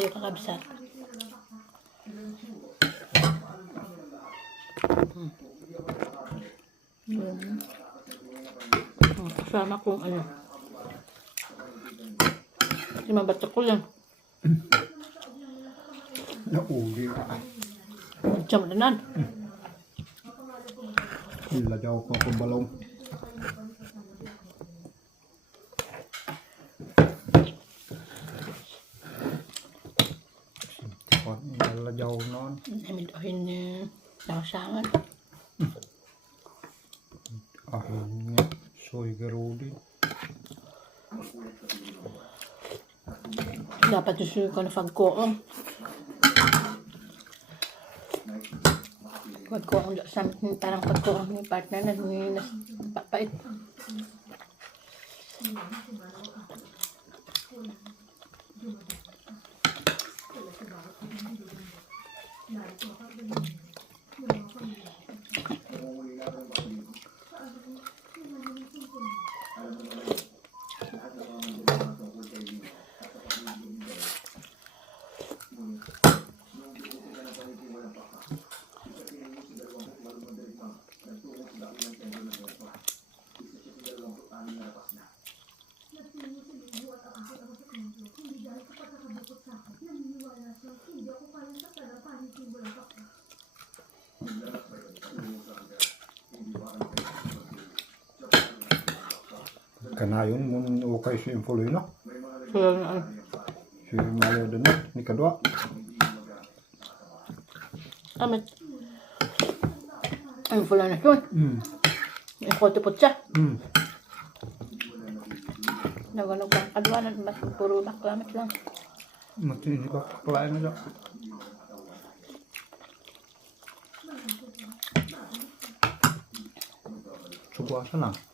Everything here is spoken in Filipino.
Tayo kakabsat. Kasama kong ano. Limang batok ko lang. Nauli ka. Jam na nan. Iladaw ko akong balong. Iladaw noon. Namidohin nakasangan. Ahin nga. Soy garudi. Dapat susuyo ko na fagkoong. Fagkoong sa parang fagkoong ni partner na papait. Kanayon mun ukay si Impuloy no? So, ano? Si Malio din no? Ni kadua. Amit. Ang pula na yun. Yung kote-pot siya. Naganog ang kadwanan. Ba't puro naklamit lang. Mati ba palain na siya. Subuasan na.